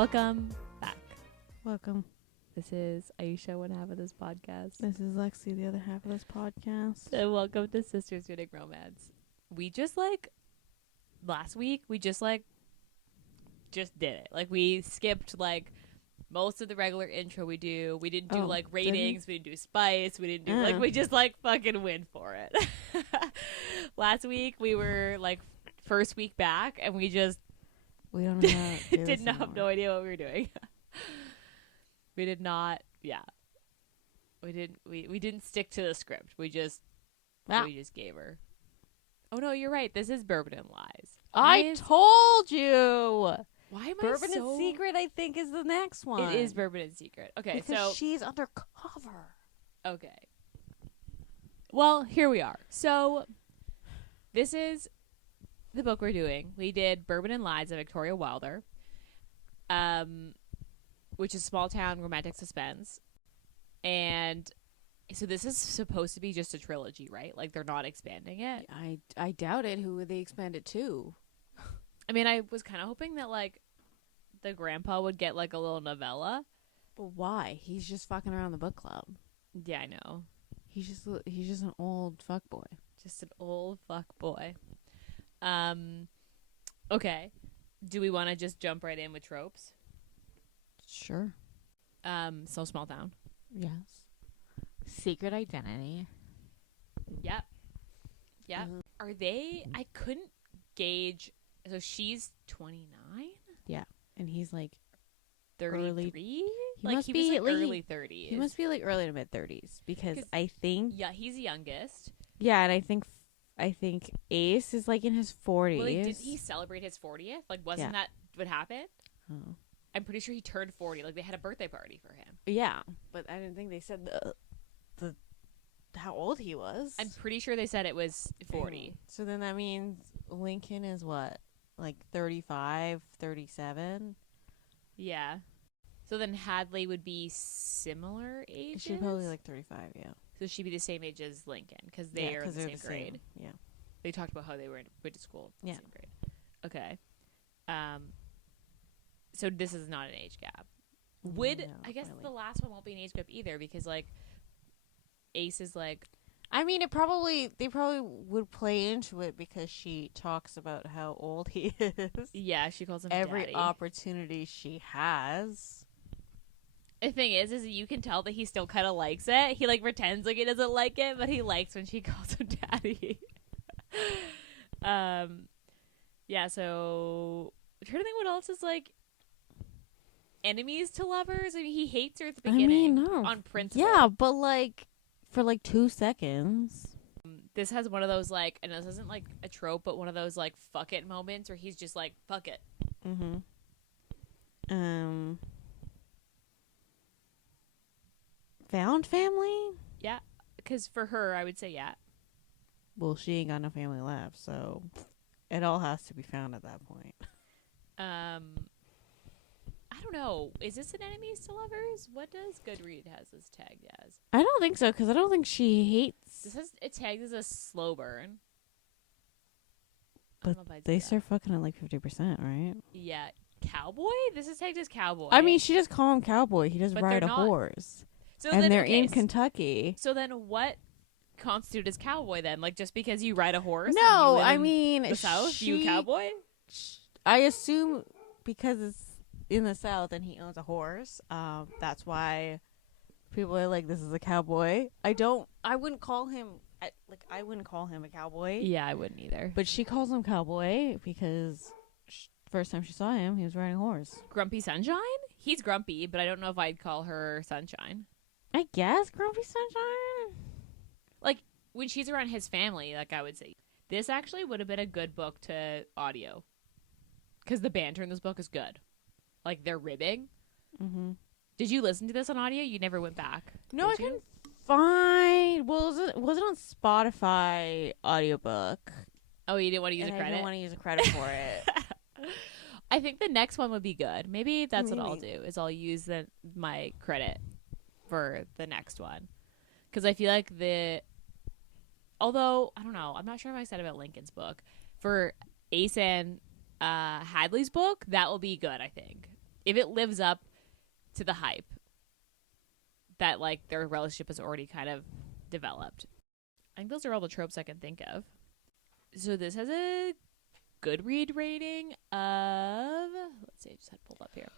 Welcome back. Welcome. This is Ayesha, one half of this podcast. This is Lexi, the other half of this podcast. And welcome to Sisters Reading Romance. We just last week, we just did it. Like, we skipped, most of the regular intro we do. We didn't do, ratings. We didn't do spice. We didn't do, we just, fucking went for it. Last week, we were, first week back, and we just We don't know how to do didn't have no idea what we were doing. We did not, We didn't stick to the script. We just gave her. Oh no, you're right. This is Bourbon and Lies. I told you. Why am Bourbon I so... and Secret, I think, is the next one. It is Bourbon and Secret. Okay, because so she's undercover. Okay. Well, here we are. So this is the book we're doing. We did Bourbon and Lies of Victoria Wilder, which is small town romantic suspense. And so this is supposed to be just a trilogy, right? Like, they're not expanding it. I doubt it. Who would they expand it to? I mean, I was kind of hoping that, the grandpa would get, a little novella. But why? He's just fucking around the book club. Yeah, I know. He's just an old fuck boy. Just an old fuck boy. Okay. Do we want to just jump right in with tropes? Sure. So small town. Yes. Secret identity. Yep. Yep. Are they... I couldn't gauge... So she's 29? Yeah. And he's 33? He He must was be early 30s. He must be early to mid 30s because I think... Yeah, he's the youngest. Yeah, and I think Ace is in his 40s. Well, did he celebrate his 40th? Wasn't that what happened? Oh. I'm pretty sure he turned 40. They had a birthday party for him. Yeah, but I didn't think they said the how old he was. I'm pretty sure they said it was 40. So then that means Lincoln is what? 35, 37? Yeah. So then Hadley would be similar ages? She'd probably 35, yeah. So she'd be the same age as Lincoln because they are in the same grade. Yeah. They talked about how they went to school in the same grade. Okay. So this is not an age gap. I guess the last one won't be an age gap either because Ace is I mean, they probably would play into it because she talks about how old he is. Yeah, she calls him every daddy. Opportunity she has. The thing is you can tell that he still kind of likes it. He pretends he doesn't like it, but he likes when she calls him daddy. Yeah. So I'm trying to think what else is enemies to lovers. I mean, he hates her at the beginning. No. On principle. Yeah, but for 2 seconds. This has one of those and this isn't a trope, but one of those fuck it moments where he's just fuck it. Mm-hmm. Found family? Yeah, because for her, I would say yeah. Well, she ain't got no family left, so it all has to be found at that point. I don't know. Is this an enemies to lovers? What does Goodread has this tagged as? I don't think so, because I don't think she hates. This has it tagged as a slow burn. But they start fucking at 50%, right? Yeah. Cowboy? This is tagged as cowboy. I mean, she just call him cowboy. He does ride a horse. So and then, they're in Kentucky. So then what constitutes as cowboy then? Just because you ride a horse? No, I mean, the South, you cowboy? I assume because it's in the South and he owns a horse. That's why people are this is a cowboy. I wouldn't call him I wouldn't call him a cowboy. Yeah, I wouldn't either. But she calls him cowboy because first time she saw him, he was riding a horse. Grumpy Sunshine? He's grumpy, but I don't know if I'd call her Sunshine. I guess Grumpy Sunshine. When she's around his family, I would say. This actually would have been a good book to audio. Because the banter in this book is good. They're ribbing. Mm-hmm. Did you listen to this on audio? You never went back. No, I couldn't find. Well, was it on Spotify audiobook? Oh, you didn't want to use a credit? I didn't want to use a credit for it. I think the next one would be good. Maybe that's what I'll do, is I'll use my credit for the next one. Because I feel although, I don't know, I'm not sure if I said about Lincoln's book. For Ace and Hadley's book, that will be good, I think. if it lives up to the hype that like their relationship has already kind of developed. I think those are all the tropes I can think of. So this has a Goodread rating of, let's see, I just had it pulled up here,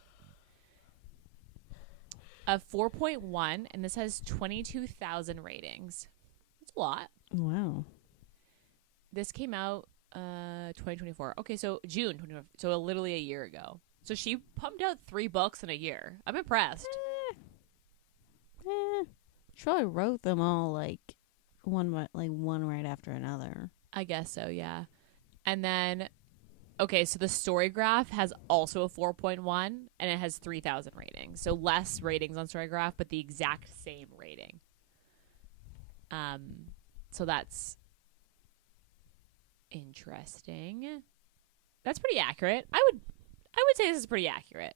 of 4.1, and this has 22,000 ratings. That's a lot. Wow. This came out 2024. Okay, so June 2024. So literally a year ago. So she pumped out 3 books in a year. I'm impressed. She probably wrote them all like one right after another. I guess so, yeah. And then, okay, so the Storygraph has also a 4.1, and it has 3,000 ratings. So less ratings on Storygraph, but the exact same rating. So that's interesting. That's pretty accurate. I would say this is pretty accurate.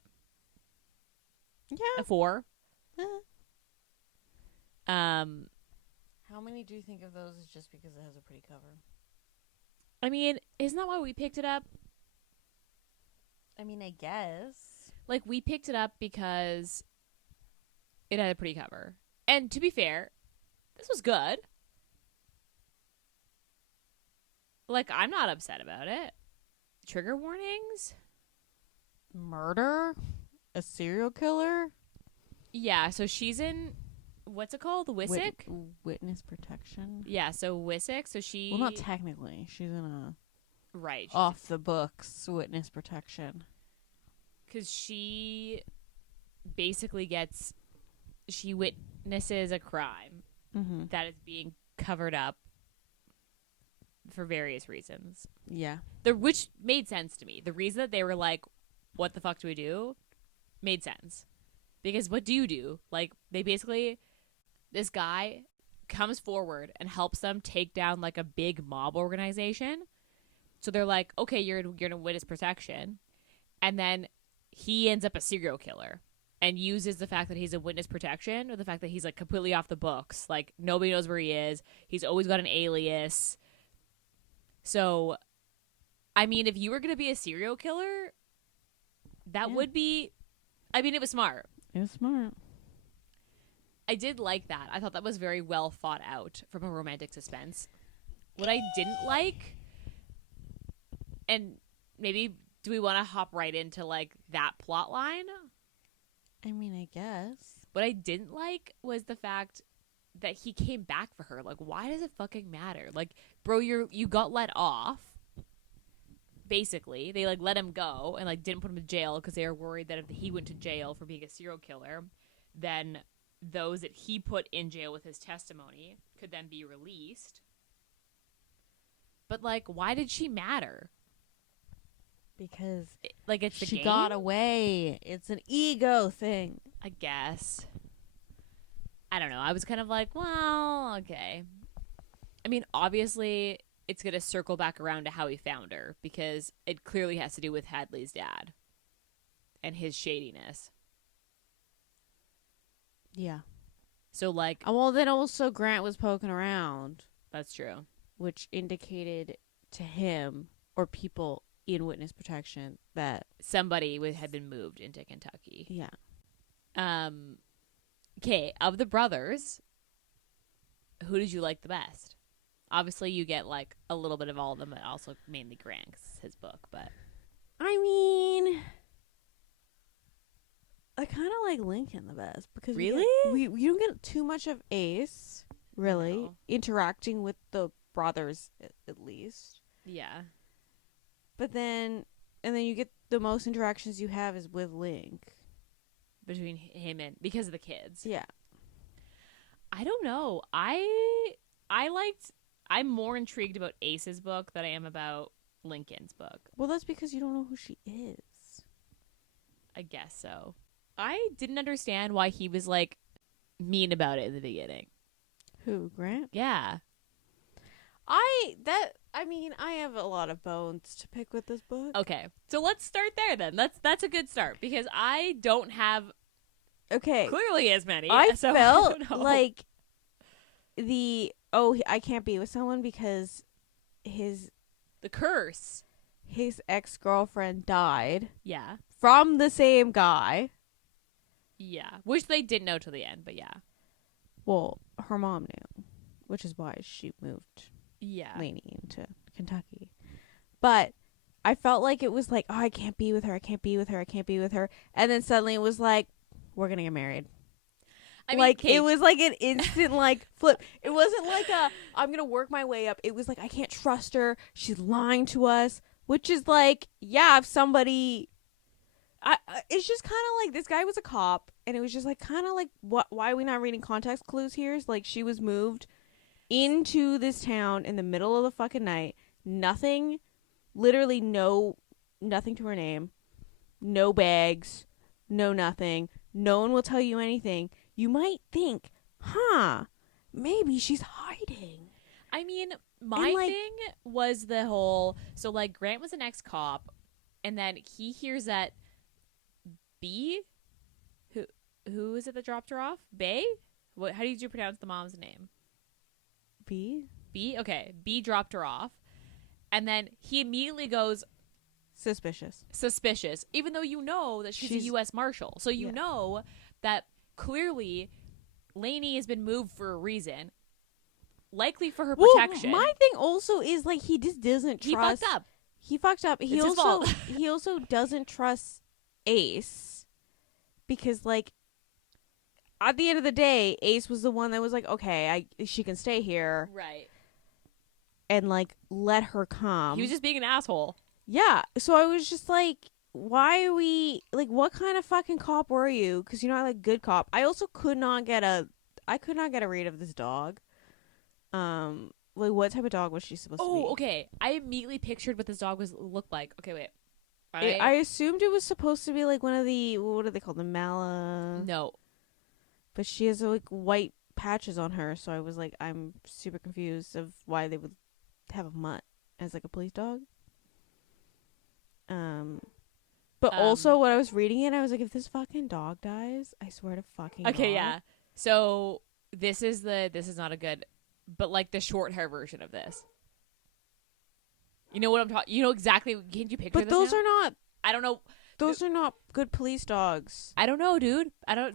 Yeah. A 4. How many do you think of those is just because it has a pretty cover? I mean, isn't that why we picked it up? I mean, I guess. Like, we picked it up because it had a pretty cover. And to be fair, this was good. Like, I'm not upset about it. Trigger warnings? Murder? A serial killer? Yeah, so she's in, what's it called? Wissahick? Witness protection? Yeah, so Wissahick, so she... Well, not technically. She's in a... Right. Off the books witness protection. Because she basically gets... She witnesses a crime that is being covered up for various reasons. Yeah. Which made sense to me. The reason that they were like, what the fuck do we do? Made sense. Because what do you do? Like, they basically... This guy comes forward and helps them take down, like, a big mob organization. So they're like, okay, you're in witness protection. And then he ends up a serial killer and uses the fact that he's in witness protection, or the fact that he's, like, completely off the books. Like, nobody knows where he is. He's always got an alias. So, I mean, if you were going to be a serial killer, that would be... I mean, it was smart. It was smart. I did like that. I thought that was very well thought out from a romantic suspense. What I didn't like, and maybe do we want to hop right into, like, that plot line? I mean, I guess. What I didn't like was the fact that he came back for her. Like, why does it fucking matter? Like, bro, you got let off. Basically, they, like, let him go and, like, didn't put him in jail because they were worried that if he went to jail for being a serial killer, then those that he put in jail with his testimony could then be released. But, like, why did she matter? Because like, it's the she game? got away. It's an ego thing. I guess. I don't know. I was kind of like, well, okay. I mean, obviously, it's going to circle back around to how he found her, because it clearly has to do with Hadley's dad and his shadiness. Yeah. So, like... Well, then also Grant was poking around. That's true. Which indicated to him, or people in witness protection, that... Somebody had been moved into Kentucky. Yeah. Okay, of the brothers, who did you like the best? Obviously, you get, like, a little bit of all of them, but also mainly Grant, 'cause it's his book, but... I mean... I kind of like Lincoln the best, because really? We don't get too much of Ace, really, No. interacting with the brothers, at least. Yeah. But then... And then you get the most interactions you have is with Link. Between him and... Because of the kids. Yeah. I don't know. I'm more intrigued about Ace's book than I am about Lincoln's book. Well, that's because you don't know who she is. I guess so. I didn't understand why he was, like, mean about it in the beginning. Who, Grant? Yeah. I mean, I have a lot of bones to pick with this book. Okay. So let's start there then. That's a good start, because I don't have clearly as many. I so felt I don't know. like I can't be with someone because the curse. his ex-girlfriend died. Yeah. from the same guy. Yeah, which they didn't know till the end, but yeah. Well, her mom knew, which is why she moved Yeah. Lainey into Kentucky. But I felt like it was like, oh, I can't be with her. I can't be with her. I can't be with her. And then suddenly it was like, we're going to get married. I mean, Like, Kate, it was like an instant, like, flip. It wasn't like I'm going to work my way up. It was like, I can't trust her. She's lying to us. Which is like, yeah, if somebody... it's just kind of like, this guy was a cop. And it was just like, kind of like, why are we not reading context clues here? It's like, she was moved into this town in the middle of the fucking night. Nothing, literally nothing to her name. No bags. No nothing. No one will tell you anything. You might think, maybe she's hiding. I mean, my thing was the whole... So, like, Grant was an ex-cop, and then he hears that B... Who is it that dropped her off? Bae? How did you pronounce the mom's name? B? B? Okay. B dropped her off. And then he immediately goes... Suspicious. Even though you know that she's a U.S. Marshal. So you know that clearly Lainey has been moved for a reason. Likely for her protection. My thing also is, like, he just doesn't trust... He fucked up. He his fault. He also doesn't trust Ace. Because, like... At the end of the day, Ace was the one that was like, okay, she can stay here. Right. And, like, let her come. He was just being an asshole. Yeah. So I was just like, why are we... Like, what kind of fucking cop were you? Because you're not, like, good cop. I also could not get a read of this dog. Like, what type of dog was she supposed to be? Oh, okay. I immediately pictured what this dog looked like. Okay, wait. I assumed it was supposed to be, like, one of the... What are they called? The No. But she has, like, white patches on her, so I was like, I'm super confused of why they would have a mutt as, like, a police dog. But also, when I was reading it, I was like, if this fucking dog dies, I swear to fucking Okay, God. yeah. So, this is not a good... But, like, the short hair version of this. You know what I'm talking... You know exactly... Can you picture But this those now? are not... I don't know. Those are not good police dogs. I don't know, dude. I'm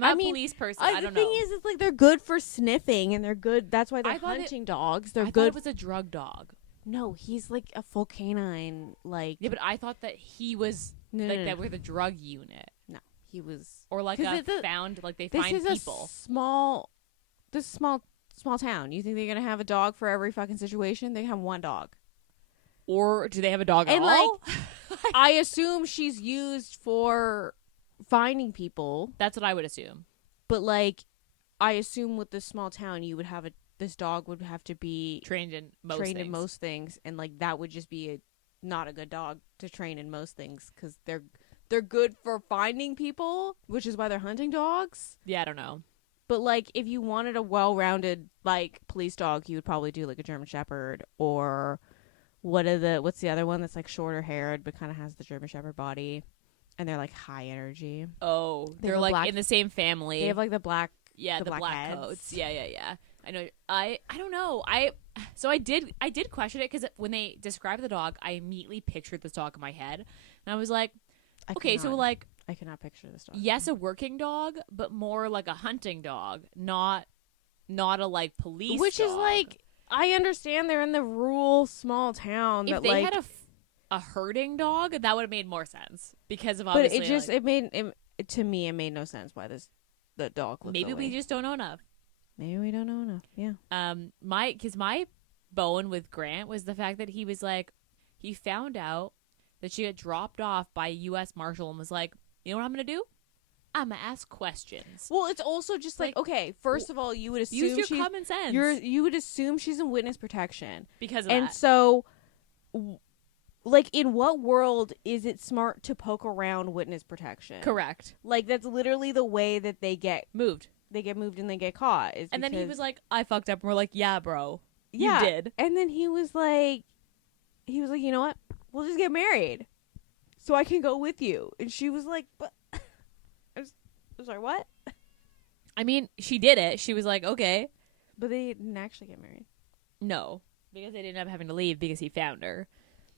not a police person. I don't know. The thing is, it's like they're good for sniffing, and they're good. That's why they're hunting dogs. They're I good. thought it was a drug dog. No, he's like a full canine. Like yeah, but I thought that he was that we're the drug unit. No, he was or like they find people. This is small town. You think they're gonna have a dog for every fucking situation? They have one dog. Or do they have a dog at all? Like, I assume she's used for finding people. That's what I would assume. But like, I assume with this small town, you would have this dog would have to be trained in most things, and like that would just be not a good dog to train in most things because they're good for finding people, which is why they're hunting dogs. Yeah, I don't know. But like, if you wanted a well-rounded like police dog, you would probably do like a German Shepherd or what's the other one that's like shorter haired but kind of has the German Shepherd body. And they're like high energy. Oh, they're like in the same family. They have like the black, the black coats. Yeah. I know. I don't know. So I did question it because when they described the dog, I immediately pictured this dog in my head, and I was like, so like I cannot picture this dog. Yes, a working dog, but more like a hunting dog, not a like police. Which dog. is like, I understand they're in the rural small town. If that, they like, had a herding dog, that would have made more sense because of obviously. But it made no sense why the dog looked. Maybe we just don't know enough. Maybe we don't know enough. Yeah. My bone with Grant was the fact that he was like, he found out that she got dropped off by a U.S. Marshal and was like, you know what I'm gonna do? I'm gonna ask questions. Well, it's also just like okay, first of all, you would assume use your common sense. You would assume she's in witness protection because of and that. So. Like, in what world is it smart to poke around witness protection? Correct. Like, that's literally the way that they get moved. They get moved and they get caught. And then he was like, I fucked up. And we're like, yeah, bro. Yeah. You did. And then he was like, you know what? We'll just get married so I can go with you. And she was like, but I'm sorry, what? I mean, she did it. She was like, okay. But they didn't actually get married. No. Because they ended up having to leave because he found her.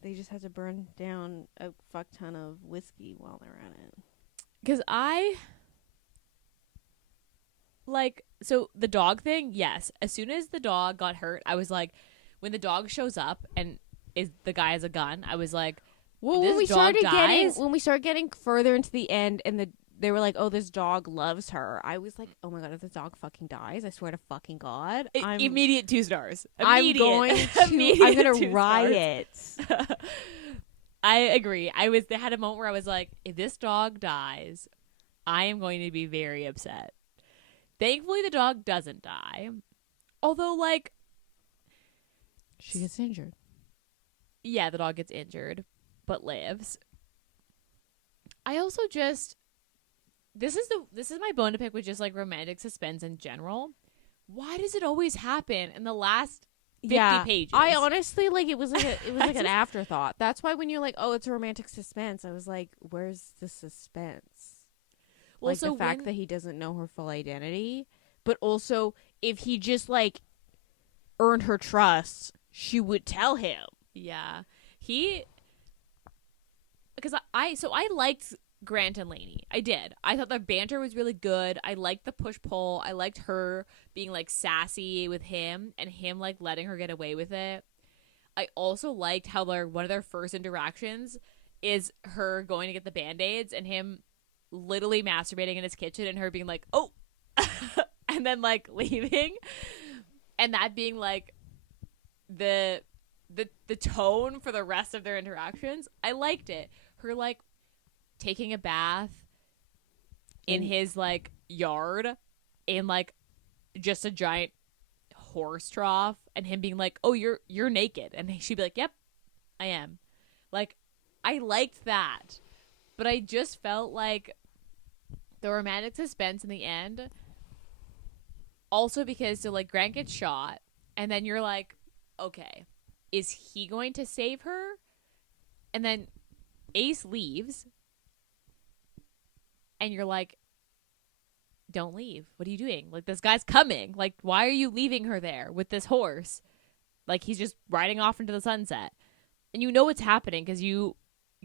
they just had to burn down a fuck ton of whiskey while they're at it. Because so the dog thing, yes. As soon as the dog got hurt, I was like, when the dog shows up and the guy has a gun, I was like, well, when we started getting further into the end, and they were like, oh, this dog loves her. I was like, oh my god, if the dog fucking dies, I swear to fucking god, immediate 2 stars. I'm gonna riot. I agree. They had a moment where I was like, if this dog dies, I am going to be very upset. Thankfully, the dog doesn't die. Although, like, she gets injured. Yeah, the dog gets injured, but lives. I also just this is my bone to pick with just like romantic suspense in general. Why does it always happen in the last 50 pages? I honestly it was like an afterthought. That's why when you're like, oh, it's a romantic suspense, I was like, where's the suspense? Well, like, so the fact that he doesn't know her full identity, but also if he just like earned her trust, she would tell him. Yeah. Because I liked Grant and Lainey. I did. I thought their banter was really good. I liked the push-pull. I liked her being, like, sassy with him and him, like, letting her get away with it. I also liked how one of their first interactions is her going to get the Band-Aids and him literally masturbating in his kitchen and her being like, oh, and then, like, leaving. And that being, like, the tone for the rest of their interactions. I liked it. Her, like, taking a bath in his, like, yard in, like, just a giant horse trough and him being like, oh, you're naked. And she'd be like, yep, I am. Like, I liked that. But I just felt like the romantic suspense in the end, also because, so, like, Grant gets shot and then you're like, okay, is he going to save her? And then Ace leaves. And you're like, don't leave. What are you doing? Like, this guy's coming. Like, why are you leaving her there with this horse? Like, he's just riding off into the sunset. And you know what's happening because you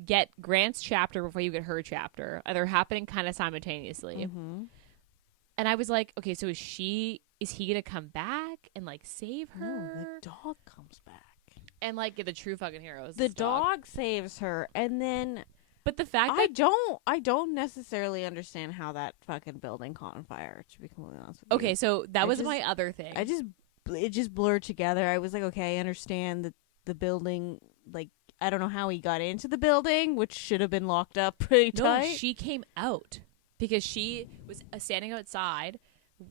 get Grant's chapter before you get her chapter. And they're happening kind of simultaneously. Mm-hmm. And I was like, okay, so is he going to come back and, like, save her? No, the dog comes back. And, like, the true fucking hero is the dog saves her. And then... But the fact that I don't necessarily understand how that fucking building caught on fire, to be completely honest with you. Okay, so that was my other thing. It just blurred together. I was like, okay, I understand that the building, like, I don't know how he got into the building, which should have been locked up pretty tight. No, she came out because she was standing outside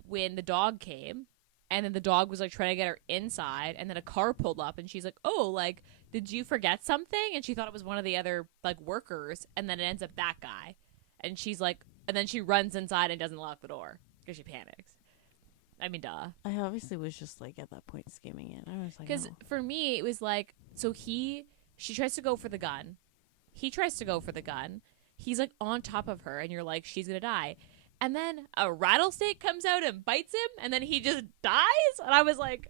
when the dog came, and then the dog was like trying to get her inside, and then a car pulled up, and she's like, oh, like, did you forget something? And she thought it was one of the other, like, workers, and then it ends up that guy. And she's like, and then she runs inside and doesn't lock the door because she panics. I mean, duh. I obviously was just, like, at that point skimming it. I was like, because for me, it was like, so she tries to go for the gun. He tries to go for the gun. He's, like, on top of her, and you're like, she's gonna die. And then a rattlesnake comes out and bites him, and then he just dies? And I was like,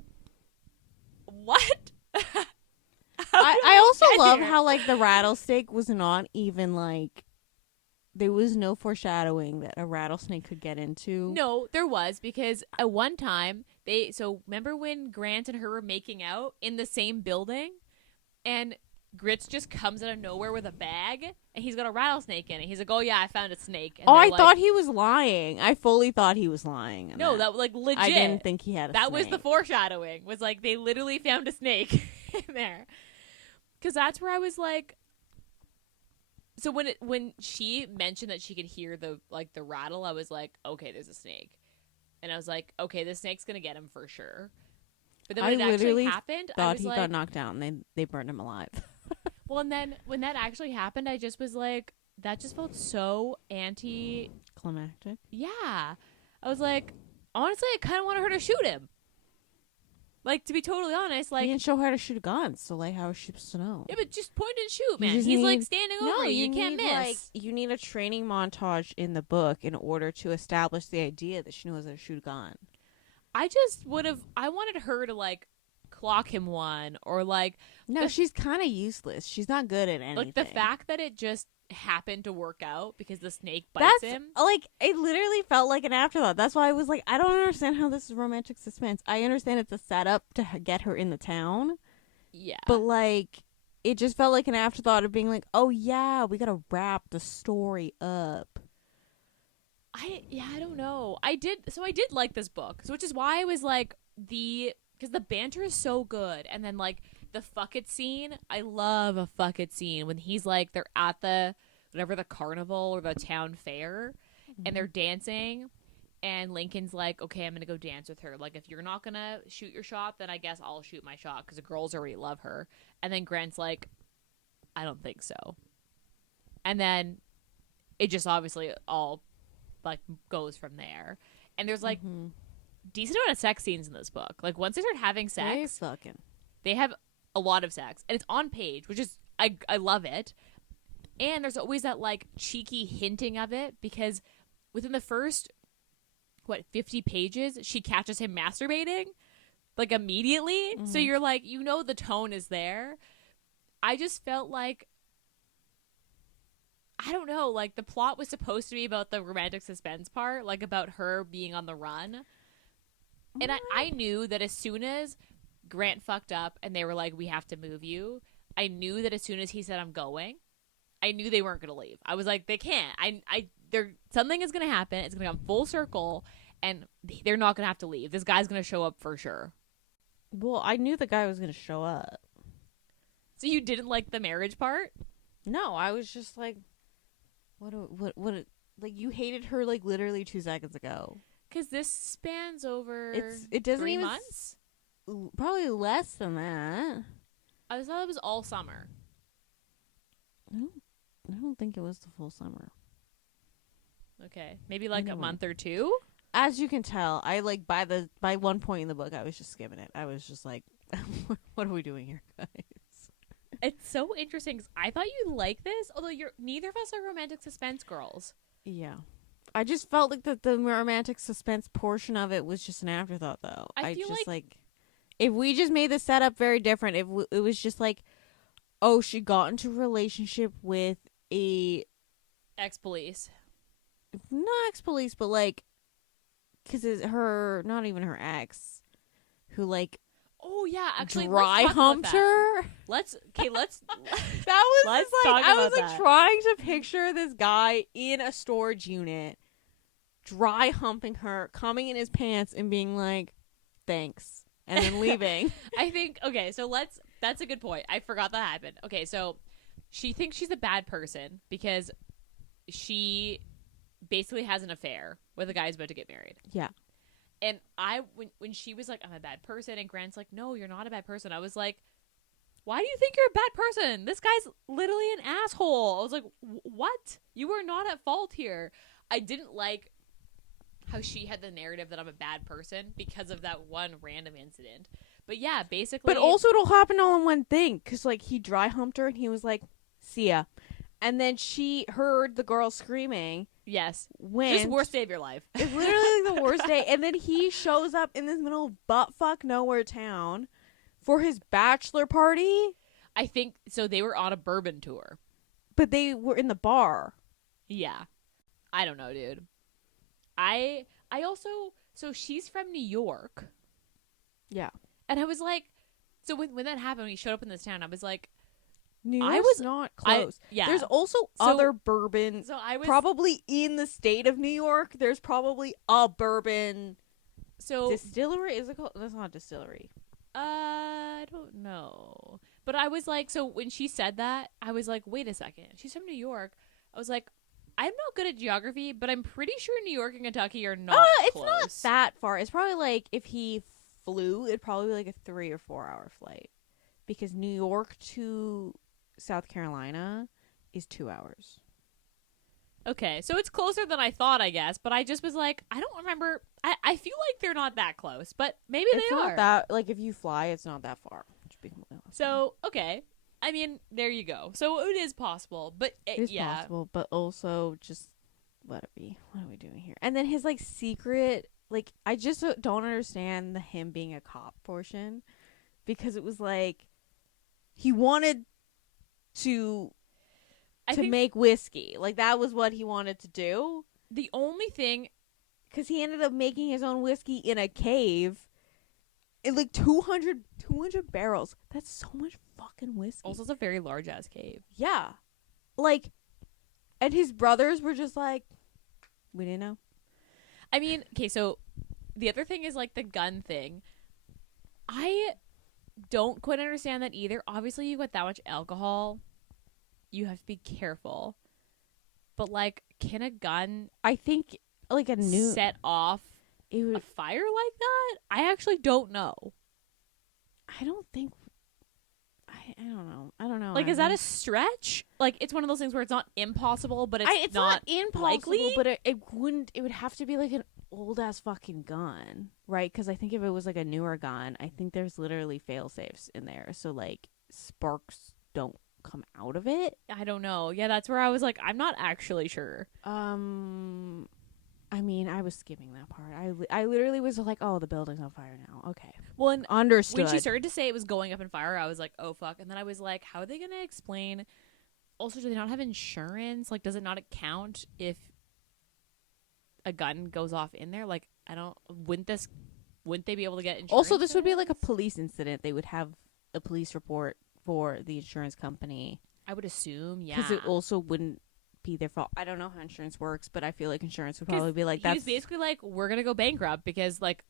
what? I also love how, like, the rattlesnake was not even, like, there was no foreshadowing that a rattlesnake could get into. No, there was, because at one time, remember when Grant and her were making out in the same building? And Grits just comes out of nowhere with a bag, and he's got a rattlesnake in it. He's like, oh, yeah, I found a snake. And I thought he was lying. I fully thought he was lying. No, that like, legit. I didn't think he had a snake. That was the foreshadowing, was like, they literally found a snake in there. Because that's where I was like, so when she mentioned that she could hear the rattle, I was like, okay, there's a snake. And I was like, okay, the snake's going to get him for sure. But then when it actually happened, I was he like, got knocked down. They burned him alive. Well, and then when that actually happened, I just was like, that just felt so anti-climactic. Yeah. I was like, honestly, I kind of wanted her to shoot him. Like, to be totally honest, like... He didn't show her how to shoot a gun, so, like, how is she supposed to know? Yeah, but just point and shoot, man. He's, like, standing over you. You can't miss. Like, you need a training montage in the book in order to establish the idea that she knows how to shoot a gun. I just would have... I wanted her to, like, clock him one, or like No, she's kind of useless. She's not good at anything. like the fact that it just happened to work out because the snake bites him. Like, it literally felt like an afterthought. That's why I was like, I don't understand how this is romantic suspense. I understand it's a setup to get her in the town. Yeah. But, like, it just felt like an afterthought of being like, oh, yeah, we gotta wrap the story up. I don't know. I did like this book, so which is why I was like because the banter is so good, and then like the fuck it scene. I love a fuck it scene when he's like they're at the whatever the carnival or the town fair, and they're dancing, and Lincoln's like, okay, I'm gonna go dance with her. Like if you're not gonna shoot your shot, then I guess I'll shoot my shot because the girls already love her. And then Grant's like, I don't think so. And then it just obviously all like goes from there. And there's like decent amount of sex scenes in this book. Like once they start having sex, they have a lot of sex, and it's on page, which is I love it. And there's always that like cheeky hinting of it because within the first 50 pages she catches him masturbating like immediately. So you're like, you know, the tone is there. I just felt like, I don't know, like the plot was supposed to be about the romantic suspense part, like about her being on the run. And I knew that as soon as Grant fucked up and they were like, we have to move you, I knew that as soon as he said, I'm going, I knew they weren't going to leave. I was like, they can't. Something is going to happen. It's going to come full circle, and they're not going to have to leave. This guy's going to show up for sure. Well, I knew the guy was going to show up. So you didn't like the marriage part? No, I was just like, what, like, you hated her, like, literally 2 seconds ago. Because this spans over it doesn't 3 even months? Probably less than that. I thought it was all summer. I don't think it was the full summer. Okay. Maybe like a month or 2? As you can tell, I like by one point in the book I was just skimming it. I was just like, what are we doing here, guys? It's so interesting because I thought you'd like this, although neither of us are romantic suspense girls. Yeah. I just felt like the romantic suspense portion of it was just an afterthought, though. I feel just like if we just made the setup very different, if it was just like, oh, she got into a relationship with a ex-police. Not ex-police, but like, because it's her, not even her ex, who like, oh yeah, actually dry humped her. Let's that was let's just, like, talk I was about like that. trying to picture this guy in a storage unit, dry humping her, coming in his pants and being like, thanks, and then leaving. I think, okay, so that's a good point. I forgot that happened. Okay, so she thinks she's a bad person because she basically has an affair with a guy who's about to get married. Yeah. And when she was like, I'm a bad person, and Grant's like, no, you're not a bad person, I was like, why do you think you're a bad person? This guy's literally an asshole. I was like, what? You are not at fault here. I didn't like how she had the narrative that I'm a bad person because of that one random incident. But yeah, basically. But also it'll happen all in one thing, because like he dry humped her and he was like, see ya. And then she heard the girl screaming. Yes. Went. Just worst day of your life. It's literally the worst day. And then he shows up in this middle of buttfuck nowhere town for his bachelor party. I think so. They were on a Bourbon tour. But they were in the bar. Yeah. I don't know, dude. I also, so she's from New York. Yeah. And I was like, so when that happened, when he showed up in this town, I was like, New York's not close. Yeah. There's also other bourbon. So I was probably in the state of New York. There's probably a bourbon. So distillery, is it called? That's not a distillery. I don't know. But I was like, so when she said that, I was like, wait a second. She's from New York. I was like, I'm not good at geography, but I'm pretty sure New York and Kentucky are not it's close. not that far. It's probably like, if he flew, it'd probably be like a 3 or 4 hour flight. Because New York to South Carolina is 2 hours. Okay, so it's closer than I thought, I guess. But I just was like, I don't remember. I feel like they're not that close, but maybe it's they not are. That, like, if you fly, it's not that far. So, okay. I mean, there you go. So it is possible, but it's possible, but also just let it be. What are we doing here? And then his like secret, like, I just don't understand the him being a cop portion, because it was like he wanted to make whiskey. Like, that was what he wanted to do. The only thing, because he ended up making his own whiskey in a cave in like 200 barrels. That's so much fucking whiskey. also it's a very large ass cave. Yeah. Like, and his brothers were just like, we didn't know. I mean, okay, so the other thing is like the gun thing. I don't quite understand that either. Obviously, you've got that much alcohol. You have to be careful. But, like, can a gun, I think, like, set off a fire like that? I actually don't know. I don't think. I don't know. Like, is that a stretch? Like, it's one of those things where it's not impossible, but it's not impossible. likely? But it wouldn't. It would have to be like an old ass fucking gun, right? Because I think if it was like a newer gun, I think there's literally fail safes in there, so like sparks don't come out of it. I don't know. Yeah, that's where I was like, I'm not actually sure. I mean, I was skipping that part. I literally was like, oh, the building's on fire now. Okay. Well, and understood. when she started to say it was going up in fire, I was like, oh, fuck. And then I was like, how are they going to explain? Also, do they not have insurance? Like, does it not account if a gun goes off in there? Like, wouldn't they be able to get insurance? Also, this would be like a police incident. They would have a police report for the insurance company. I would assume, yeah. Because it also wouldn't be their fault. I don't know how insurance works, but I feel like insurance would probably be like, that's basically like, we're gonna go bankrupt because like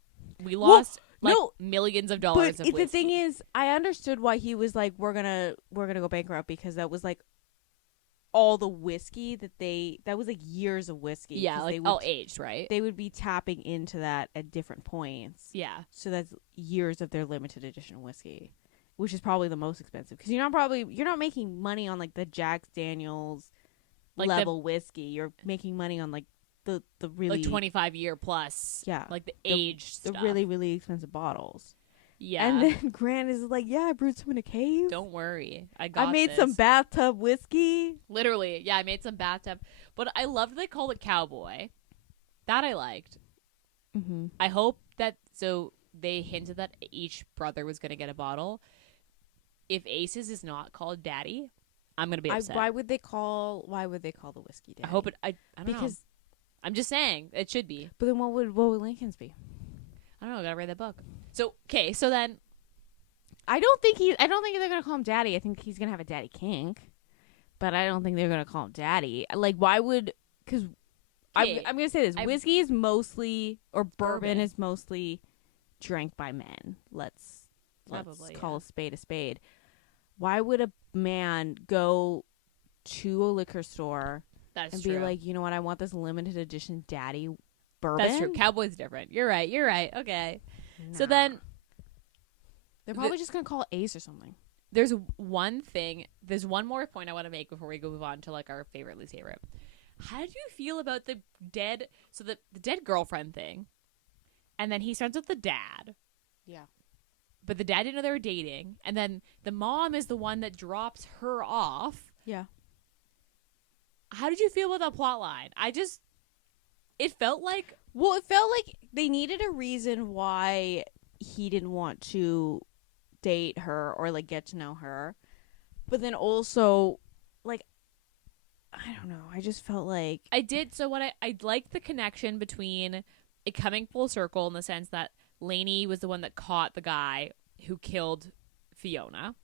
we lost millions of dollars but of whiskey. The thing is, I understood why he was like, we're gonna go bankrupt, because that was like all the whiskey that was like years of whiskey. Yeah, like all aged, right? They would be tapping into that at different points. Yeah. So that's years of their limited edition whiskey, which is probably the most expensive, because you're not making money on like the Jack Daniels like level whiskey. You're making money on like the really like 25-year plus. Yeah, like the aged stuff. The really, really expensive bottles. Yeah. And then Grant is like, yeah, I brewed some in a cave. Don't worry, I made some bathtub whiskey. Literally, yeah, I made some bathtub. But I loved they called it Cowboy. That I liked. Mm-hmm. I hope that, so they hinted that each brother was going to get a bottle. If Ace's is not called Daddy, I'm going to be upset. Why would they call the whiskey Daddy? I hope it, I don't know. Because I'm just saying, it should be. But then what would Lincoln's be? I don't know, I got to read that book. So, okay, so then I don't think they're going to call him Daddy. I think he's going to have a daddy kink. But I don't think they're going to call him Daddy. Like, why would, cuz I'm going to say this. Whiskey is mostly, or bourbon is mostly drank by men. Let's call a spade a spade. Why would a man go to a liquor store be like, you know what, I want this limited edition Daddy bourbon? That's true. Cowboy's different. You're right. Okay. Nah. So then they're probably just going to call it Ace or something. There's one more point I want to make before we move on to like our favorite, least favorite. How did you feel about the dead girlfriend thing? And then he starts with the dad. Yeah. But the dad didn't know they were dating. And then the mom is the one that drops her off. Yeah. How did you feel about that plot line? It felt like they needed a reason why he didn't want to date her or like get to know her. But then also, like, I don't know. I just felt like I did. So what I liked the connection between it coming full circle in the sense that Lainey was the one that caught the guy who killed Fiona,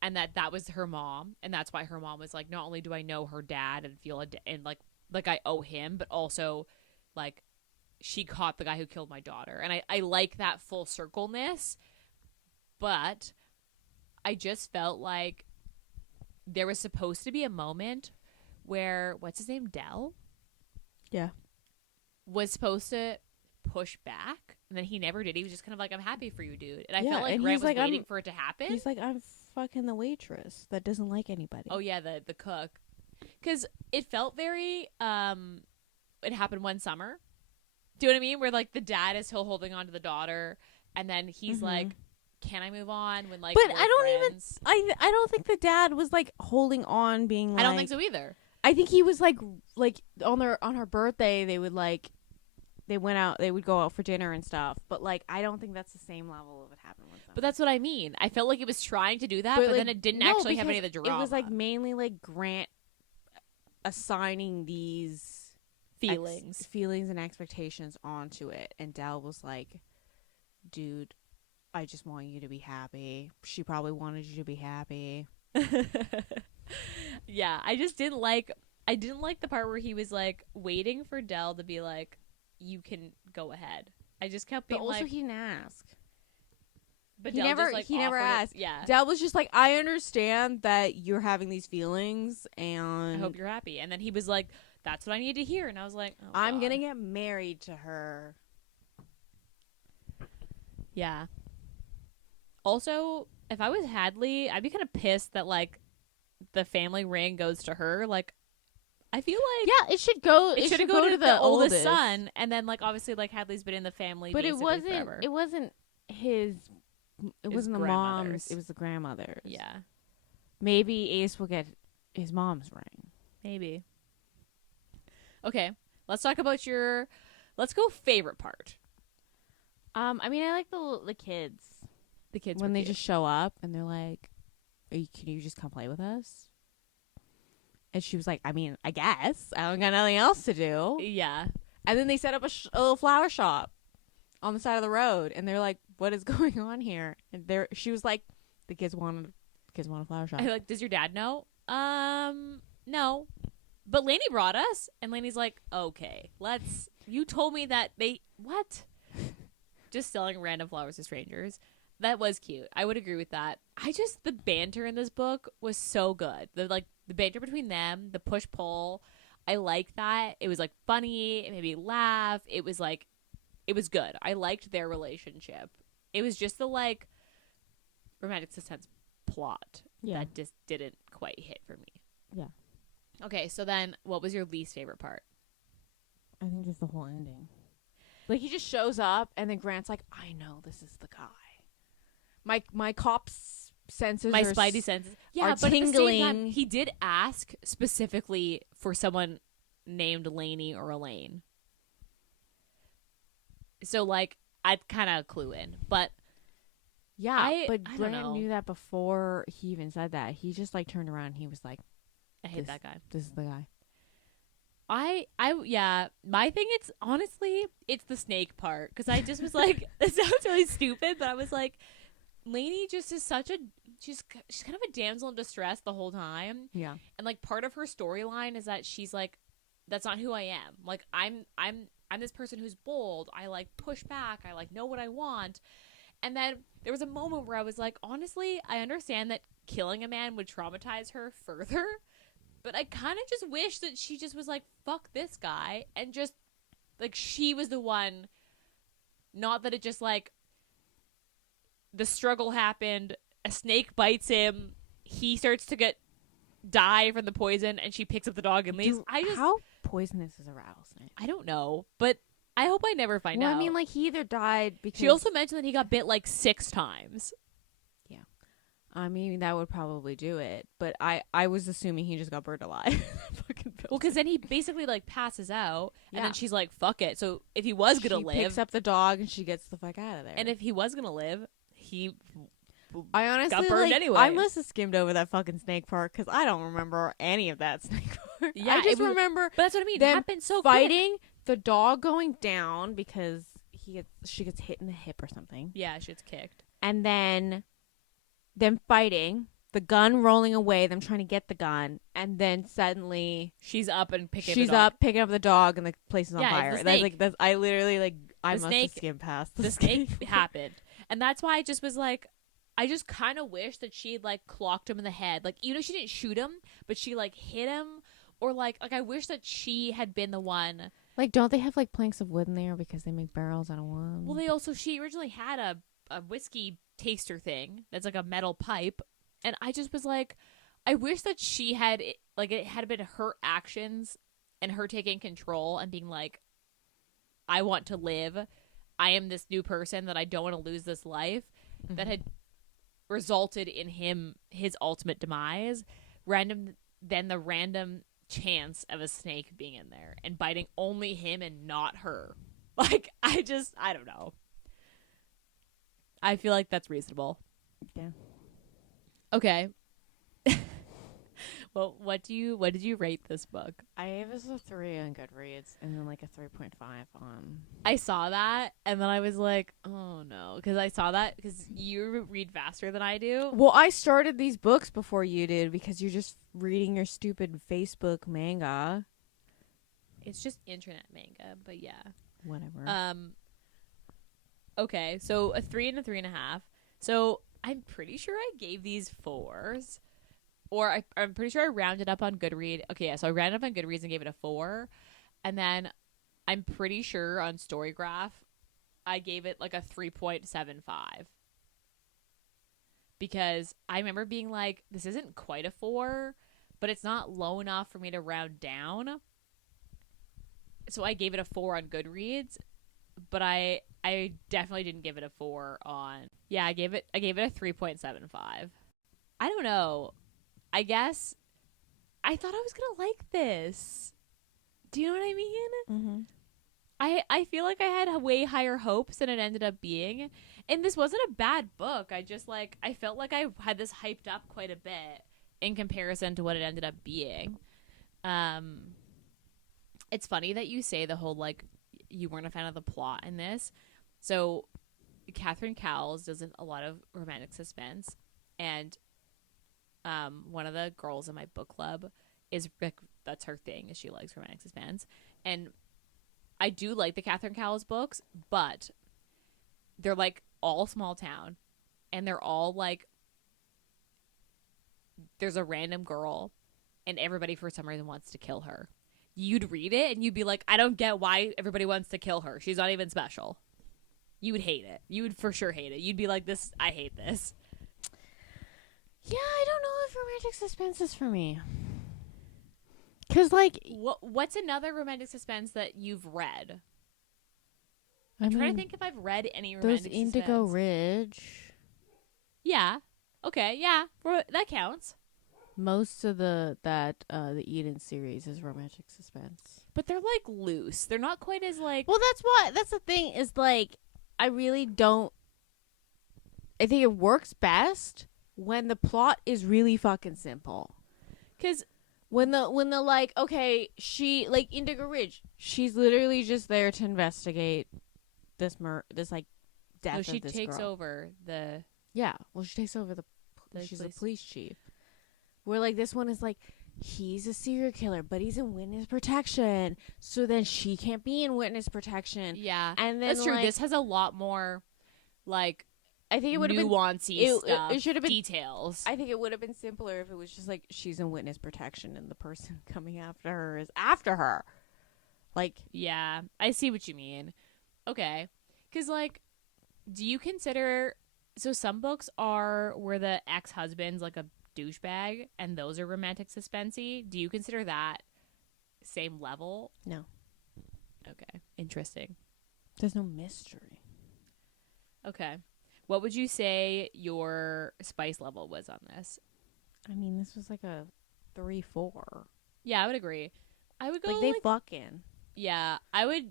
and that was her mom, and that's why her mom was like, not only do I know her dad and feel and like I owe him, but also like she caught the guy who killed my daughter, and I like that full circleness, but I just felt like there was supposed to be a moment where what's his name, Dell, was supposed to push back, and then he never did. He was just kind of like, I'm happy for you, dude. And I felt like Grant was waiting for it to happen. He's like, I'm fucking the waitress that doesn't like anybody. Oh yeah, the cook. Because it felt very it happened one summer. Do you know what I mean? Where like the dad is still holding on to the daughter, and then he's like, can I move on when like, but I don't think the dad was like holding on, being like, I don't think so either. I think he was like on her birthday, they would like they went out. They would go out for dinner and stuff. But like, I don't think that's the same level of it happened with them. But that's what I mean. I felt like it was trying to do that, but like, then it didn't no, actually have any of the because drama. It was like mainly like Grant assigning these feelings and expectations onto it, and Dell was like, "Dude, I just want you to be happy." She probably wanted you to be happy. Yeah, I didn't like the part where he was like waiting for Dell to be like, "You can go ahead." I just kept being But also, like, he didn't ask. but He Dell never just, like, he never offered it. asked. Yeah, Dell was just like, "I understand that you're having these feelings, I and hope you're happy. And then he was like, "That's what I need to hear." And I was like, oh, I'm God. gonna get married to her." Yeah. Also, if I was Hadley, I'd be kind of pissed that like the family ring goes to her. Like, I feel like Yeah, it should go. it should go to the oldest son, and then like obviously like Hadley's been in the family, But it basically wasn't. forever. It wasn't his. It His wasn't the grandmother's. mom's. It was the grandmother's. Yeah, Maybe Ace will get his mom's ring. maybe. Okay, let's talk about let's go favorite part. I mean, I like the kids The kids when were they cute. just show up and they're like, "Can you just come play with us?" And she was like, "I mean, I guess I don't got nothing else to do." Yeah. And then they set up a little flower shop on the side of the road, and they're like, "What is going on here?" And she was like, "The kids want a flower shop." I like, does your dad know? No. But Lainey brought us, and Lainey's like, okay, you told me that what? Just selling random flowers to strangers. That was cute. I would agree with that. The banter in this book was so good. The banter between them, the push-pull. I liked that. It was, like, funny. It made me laugh. It was good. I liked their relationship. It was just the, like, romantic suspense plot that just didn't quite hit for me. Yeah. Okay, so then what was your least favorite part? I think just the whole ending. Like, he just shows up, and then Grant's like, "I know this is the guy. My cop's senses, My spidey senses. Yeah, are but at the same time, tingling." he did ask specifically for someone named Lainey or Elaine. So, like, I'd kind of clue in. But Yeah, but I don't Grant know. knew that before he even said that. He just, like, turned around and he was like, I hate that guy. "This is the guy." Yeah, my thing, it's the snake part. Because I just was like, it sounds really stupid, but I was like, Lainey just is she's kind of a damsel in distress the whole time. Yeah. And like part of her storyline is that she's like, that's not who I am. Like I'm this person who's bold. I like push back. I like know what I want. And then there was a moment where I was like, honestly, I understand that killing a man would traumatize her further, but I kind of just wish that she just was like, fuck this guy, and just like she was the one, not that it just like the struggle happened, a snake bites him, he starts to die from the poison, and she picks up the dog and leaves. How poisonous is a rattlesnake? I don't know, but I hope I never find out. I mean, like, he either died because She also mentioned that he got bit like 6 times. Yeah. I mean, that would probably do it, but I was assuming he just got burned alive. Well, because then he basically like passes out, and Yeah. then she's like, "Fuck it." So if he was gonna she live, picks up the dog and she gets the fuck out of there. and if he was gonna live, he I honestly got burned like, anyway. I must have skimmed over that fucking snake part because I don't remember any of that snake part. Yeah, I it just was- remember But that's what I mean. It them happened so fighting, the dog going down because she gets hit in the hip or something, quick. Yeah, shit's kicked. and then them fighting, the gun rolling away, them trying to get the gun, and then suddenly She's up and picking. she's the dog. up picking up the dog and the place is on Yeah, it's fire. the That's snake. like I literally like I The must snake- have skimmed past The snake happened, and that's why I just was like, I just kind of wish that she had like clocked him in the head. Like, even though she didn't shoot him, but she like hit him, or like I wish that she had been the one. Like, don't they have like planks of wood in there because they make barrels out of wood? Well, she originally had a whiskey taster thing that's like a metal pipe, and I just was like, I wish that she had like it had been her actions and her taking control and being like, I want to live. I am this new person that I don't want to lose this life, that had resulted in his ultimate demise. Then the random chance of a snake being in there and biting only him and not her. Like, I don't know. I feel like that's reasonable. Yeah. Okay. Well, what did you rate this book? I gave this a 3 on Goodreads and then like a 3.5 on. I saw that and then I was like, oh no, because I saw that because you read faster than I do. Well, I started these books before you did because you're just reading your stupid Facebook manga. It's just internet manga, but yeah. Whatever. Okay, so a 3 and a 3.5. So I'm pretty sure I gave these 4s. Or I'm pretty sure I rounded up on Goodreads. Okay, yeah, so I rounded up on Goodreads and gave it a 4. And then I'm pretty sure on Storygraph, I gave it like a 3.75. Because I remember being like, this isn't quite a 4, but it's not low enough for me to round down. So I gave it a 4 on Goodreads, but I definitely didn't give it a 4 on. Yeah, I gave it a 3.75. I don't know. I guess I thought I was going to like this. Do you know what I mean? Mm-hmm. I feel like I had way higher hopes than it ended up being. And this wasn't a bad book. I just like I felt like I had this hyped up quite a bit in comparison to what it ended up being. It's funny that you say the whole like you weren't a fan of the plot in this. So Catherine Cowles does a lot of romantic suspense, and one of the girls in my book club is like that's her thing, is she likes romantic suspense. And I do like the Catherine Cowles books, but they're like all small town, and they're all like there's a random girl and everybody for some reason wants to kill her. You'd read it and you'd be like, I don't get why everybody wants to kill her. She's not even special. You would hate it. You would for sure hate it. You'd be like, I hate this. Yeah, I don't know if romantic suspense is for me. Because, like... What's another romantic suspense that you've read? I'm trying to think if I've read any romantic suspense. Those Indigo Ridge. Yeah. Okay, yeah. That counts. Most of the Eden series is romantic suspense. But they're, like, loose. They're not quite as, like... Well, that's the thing, is, like, I really don't... I think it works best when the plot is really fucking simple. Because when the like, okay, she, like, Indigo Ridge, she's literally just there to investigate this like, death of this girl. So she takes over the... Yeah, well, she takes over she's a police chief. Where, like, this one is, like, he's a serial killer, but he's in witness protection. So then she can't be in witness protection. Yeah. And then, that's true. like, this has a lot more, like, I think it would have been nuancy stuff. It should have been details. I think it would have been simpler if it was just, like, she's in witness protection and the person coming after her is after her. Like, yeah, I see what you mean. Okay. Because, like, do you consider... So some books are where the ex-husband's, like, a douchebag, and those are romantic suspensey. Do you consider that same level? No. Okay. Interesting. There's no mystery. Okay. What would you say your spice level was on this? I mean, this was like a 3-4. Yeah, I would agree. I would go like they fucking. Yeah, I would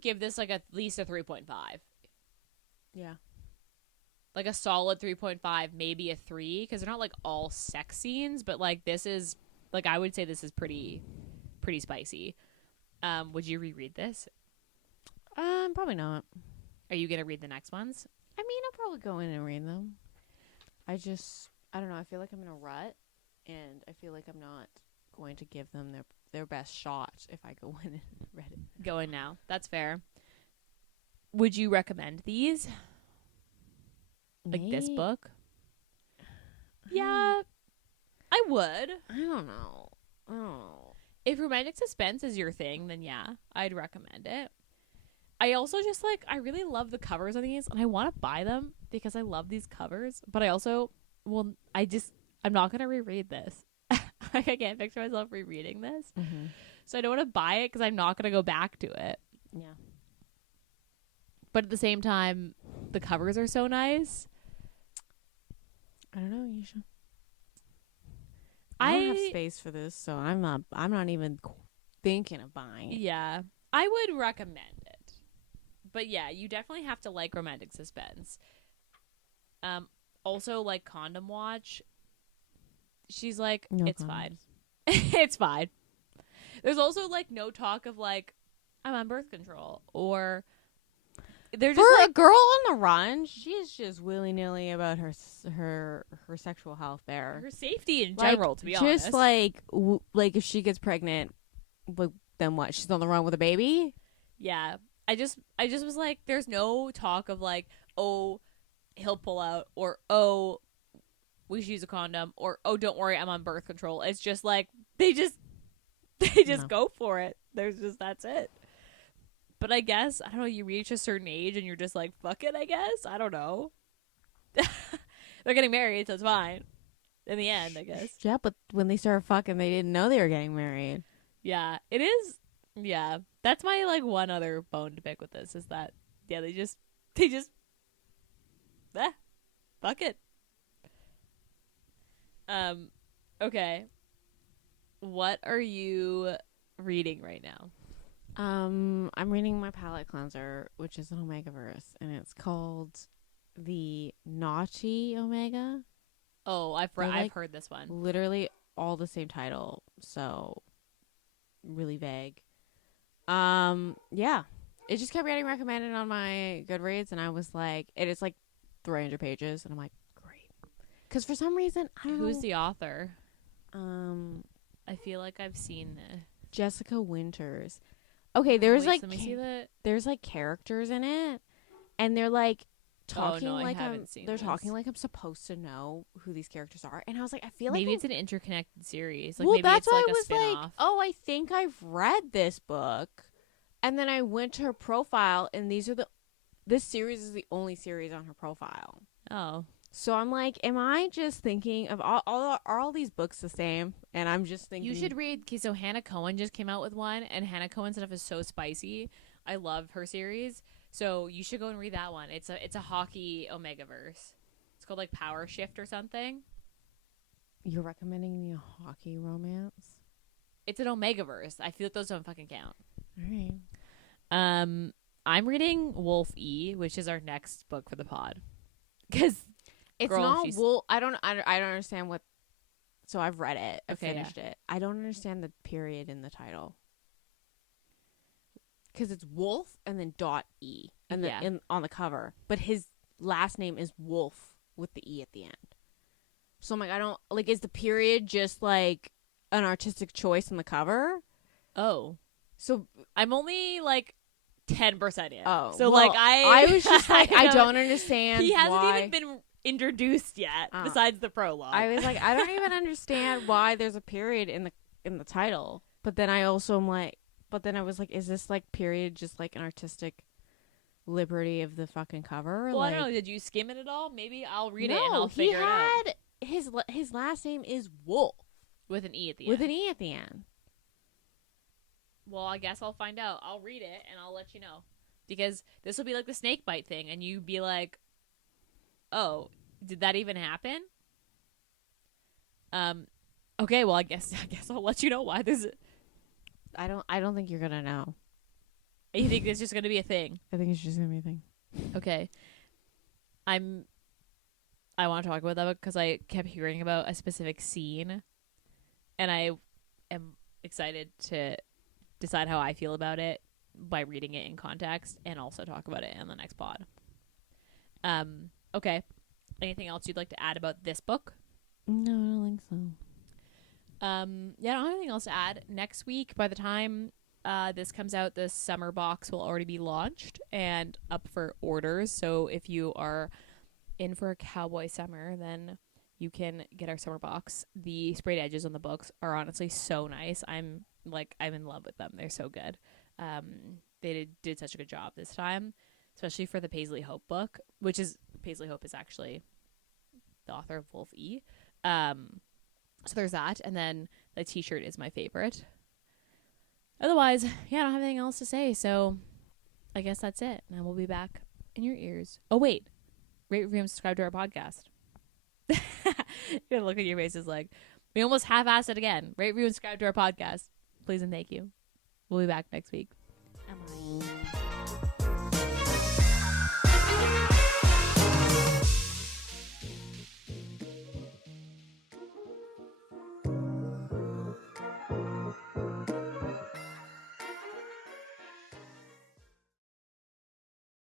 give this like at least a 3.5. Yeah. Like a solid 3.5, maybe a 3, because they're not like all sex scenes, but like this is like I would say this is pretty spicy. Would you reread this? Probably not. Are you gonna read the next ones? I mean, I'll probably go in and read them. I don't know. I feel like I'm in a rut, and I feel like I'm not going to give them their best shot if I go in and read it. Go in now. That's fair. Would you recommend these? Like this book? Yeah, I would. I don't know. If romantic suspense is your thing, then yeah, I'd recommend it. I also just like, I really love the covers on these, and I want to buy them because I love these covers, but I also, I'm not going to reread this. Like, I can't picture myself rereading this. Mm-hmm. So I don't want to buy it because I'm not going to go back to it. Yeah. But at the same time, the covers are so nice. I don't know, Ayesha. I don't have space for this, so I'm not even thinking of buying it. Yeah. I would recommend it. But yeah, you definitely have to like romantic suspense. Also, like Condom Watch. She's like, No it's condoms. fine. It's fine. There's also like no talk of like, I'm on birth control, or they're For just like, a girl on the run, she's just willy nilly about her sexual health there. her safety in Like, general. To be honest, just like if she gets pregnant, then what? She's on the run with a baby. yeah. I just was like, there's no talk of like, oh, he'll pull out, or oh, we should use a condom, or oh, don't worry, I'm on birth control. It's just like they just No. go for it. There's just that's it. But I guess I don't know. You reach a certain age and you're just like, fuck it. I guess I don't know. They're getting married, so it's fine. In the end, I guess. Yeah, but when they started fucking, they didn't know they were getting married. Yeah, it is. Yeah, that's my like one other bone to pick with this is that they just fuck it. Okay. What are you reading right now? I'm reading my palette cleanser, which is an Omegaverse, and it's called the Naughty Omega. Oh, I've like, heard this one. Literally all the same title, so really vague. Yeah, it just kept getting recommended on my Goodreads, and I was like, it is like 300 pages, and I'm like, great. Because for some reason, I don't know. Who's the author? I feel like I've seen this. Jessica Winters. Okay, there's let me see that. There's like characters in it, and they're like talking I like haven't seen they're this. talking like I'm supposed to know who these characters are, and I was like, I feel Maybe like it's an interconnected series. Like well, maybe that's it's why like I a was spin-off. like, oh, I think I've read this book, and then I went to her profile, and this series is the only series on her profile. Oh, So I'm like, am I just thinking of are all these books the same? And I'm just thinking you should read. Okay, so Hannah Cohen just came out with one, and Hannah Cohen's stuff is so spicy. I love her series, so you should go and read that one. It's a hockey Omegaverse. It's called like Power Shift or something. You're recommending me a hockey romance? It's an Omegaverse. I feel like those don't fucking count. All right. I'm reading Wolf E, which is our next book for the pod, because It's Girl, not she's- wool. I don't understand what. So I've read it. I Okay, finished it. I don't understand the period in the title. Because it's Wolf and then .e and Yeah. then on the cover, but his last name is Wolf with the e at the end. So I'm like, I don't like. Is the period just like an artistic choice in the cover? oh, So I'm only like 10% in. oh, so well, like I was just like, I don't understand. He hasn't why. even been introduced yet, besides the prologue. I was like, I don't even understand why there's a period in the title. But then I also am like, I was like, is this like period just like an artistic liberty of the fucking cover? well, like, I don't know. Did you skim it at all? Maybe I'll read it no, and I'll figure it out. his last name is Wolf With an E at the with end. an e at the end. Well, I guess I'll find out. I'll read it and I'll let you know. Because this will be like the snake bite thing, and you'd be like, oh, did that even happen? Okay, well, I guess I'll let you know why this. I don't think you're gonna know. You think it's just gonna be a thing? I think it's just gonna be a thing. Okay. I want to talk about that book because I kept hearing about a specific scene, and I am excited to decide how I feel about it by reading it in context and also talk about it in the next pod. Okay. Anything else you'd like to add about this book? No, I don't think so. Yeah, I don't have anything else to add. Next week, by the time this comes out, the summer box will already be launched and up for orders. So if you are in for a cowboy summer, then you can get our summer box. The sprayed edges on the books are honestly so nice. I'm in love with them. They're so good. They did such a good job this time, especially for the Paisley Hope book, which is Paisley Hope is actually the author of Wolf E. So there's that, and then the t-shirt is my favorite. Otherwise, yeah, I don't have anything else to say, so I guess that's it. And we'll be back in your ears. Oh, wait. Rate, review, and subscribe to our podcast. You're gonna look at your faces like, we almost half-assed it again. Rate, review, and subscribe to our podcast. Please and thank you. We'll be back next week. Bye.